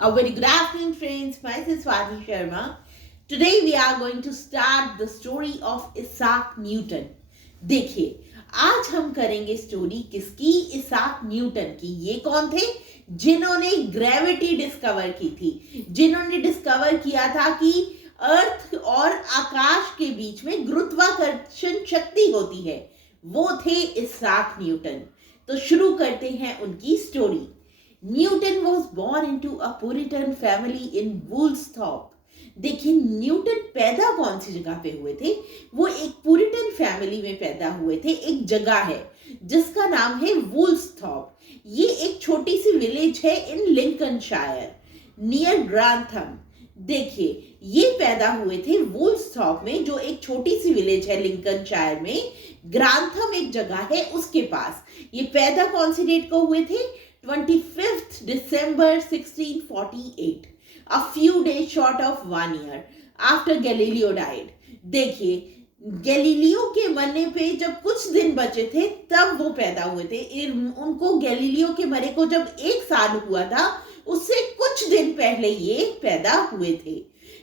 A very good afternoon, friends. Myself is Swati Sharma. Today we are going to start the story of Isaac Newton. देखिए, आज हम करेंगे story किसकी? Isaac Newton की. ये कौन थे? जिन्होंने ग्रेविटी डिस्कवर की थी, जिन्होंने डिस्कवर किया था कि अर्थ और आकाश के बीच में गुरुत्वाकर्षण शक्ति होती है. वो थे इसाक न्यूटन. तो शुरू करते हैं उनकी story. Newton was born into a Puritan family in Woolsthorpe. देखिए, न्यूटन पैदा कौन सी जगह पे हुए थे? वो एक पुरिटन फैमिली में पैदा हुए थे. एक जगह है जिसका नाम है वुल्सथॉर्प. ये एक छोटी सी विलेज है इन लिंकनशायर नियर ग्रांथम. देखिए, ये पैदा हुए थे वुल्सथॉर्प में, जो एक छोटी सी विलेज है लिंकनशायर में. ग्रांथम एक जगह है उसके पास. ये पैदा कौन सी डेट को हुए थे? 25th December 1648, a few days short of 1 year after Galileo died. देखिए, गैलीलियो के मरने पे जब कुछ दिन बचे थे तब वो पैदा हुए थे. उनको गैलीलियो के मरे को जब 1 साल हुआ था, उससे कुछ दिन पहले ये पैदा हुए थे.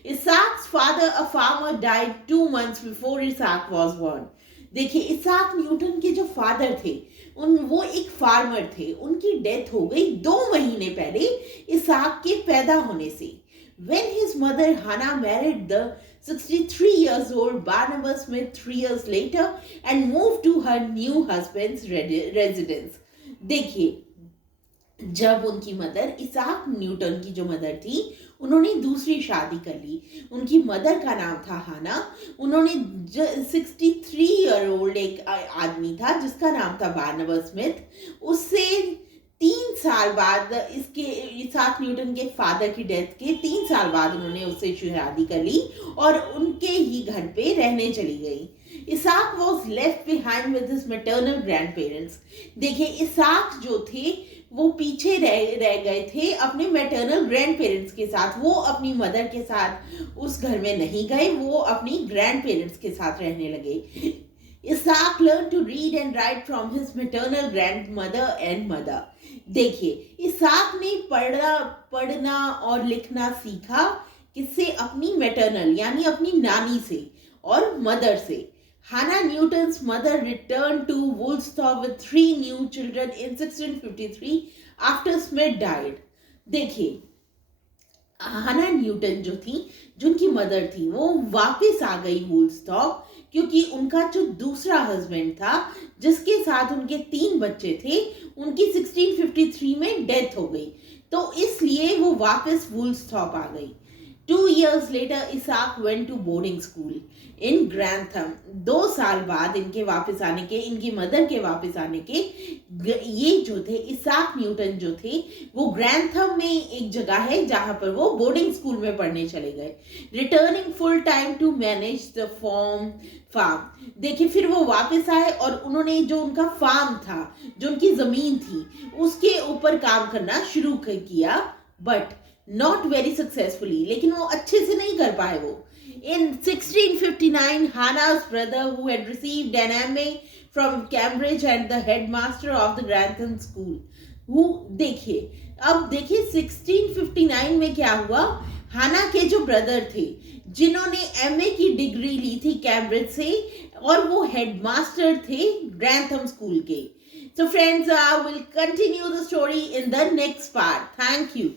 Isaac's father, a farmer, died 2 months before Isaac was born. देखिए, इसाक न्यूटन के जो फादर थे वो एक फार्मर थे. उनकी डेथ हो गई 2 महीने पहले इसाक के पैदा होने से. When his mother Hannah married the 63 years old Barnabas Smith 3 years later and moved to her new husband's residence. देखिए, जब उनकी मदर, इसाक न्यूटन की जो मदर थी, उन्होंने दूसरी शादी कर ली. उनकी मदर का नाम था हाना. उन्होंने 63 ईयर ओल्ड एक आदमी था जिसका नाम था बारनबास स्मिथ. उससे 3 साल बाद, इसके इसाक न्यूटन के फादर की डेथ के 3 साल बाद उन्होंने उससे शादी कर ली और उनके ही घर पे रहने चली गई. Isaac was left behind with his maternal grand parents. देखिए, इसाक जो थे वो पीछे रह गए थे अपने मैटरनल ग्रैंड पेरेंट्स के साथ. वो अपनी मदर के साथ उस घर में नहीं गए, वो अपनी ग्रैंड पेरेंट्स के साथ रहने लगे. Isaac learn to read and write from his maternal grand mother and mother. देखिए, इसाक ने पढ़ना और लिखना सीखा किससे? अपनी मैटरनल यानी अपनी नानी से और मदर से. Hannah Newton's mother returned to Woolsthorpe with 3 new children in 1653 after Smith died. देखिए, हाना न्यूटन जो थी, जो उनकी मदर थी, वो वापस आ गई वुल्सथॉर्प क्योंकि उनका जो दूसरा हस्बैंड था जिसके साथ उनके 3 बच्चे थे, उनकी 1653 में डेथ हो गई. तो इसलिए वो वापस वुल्सथॉर्प आ गई. 2 years later, Isaac went to boarding school in Grantham. 2 साल बाद इनके वापस आने के, इनकी मदर के वापस आने के, ये जो थे इसाक न्यूटन जो थे वो ग्रैंथम में एक जगह है जहां पर वो बोर्डिंग स्कूल में पढ़ने चले गए. Returning full time to manage the farm. देखिए, फिर वो वापस आए और उन्होंने जो उनका फार्म था, जो उनकी जमीन थी, उसके ऊपर काम करना शुरू किया. बट नॉट वेरी सक्सेसफुली, लेकिन वो अच्छे से नहीं कर पाए. वो in 1659, Hannah's brother, who had received an MA from Cambridge and the headmaster of the Grantham school, who अब देखिए 1659 में क्या हुआ. हाना के जो ब्रदर थे जिन्होंने एमए की डिग्री ली थी कैम्ब्रिज से, और वो हेडमास्टर थे ग्रैंथम स्कूल के. So friends, I will continue the story in the next part. Thank you.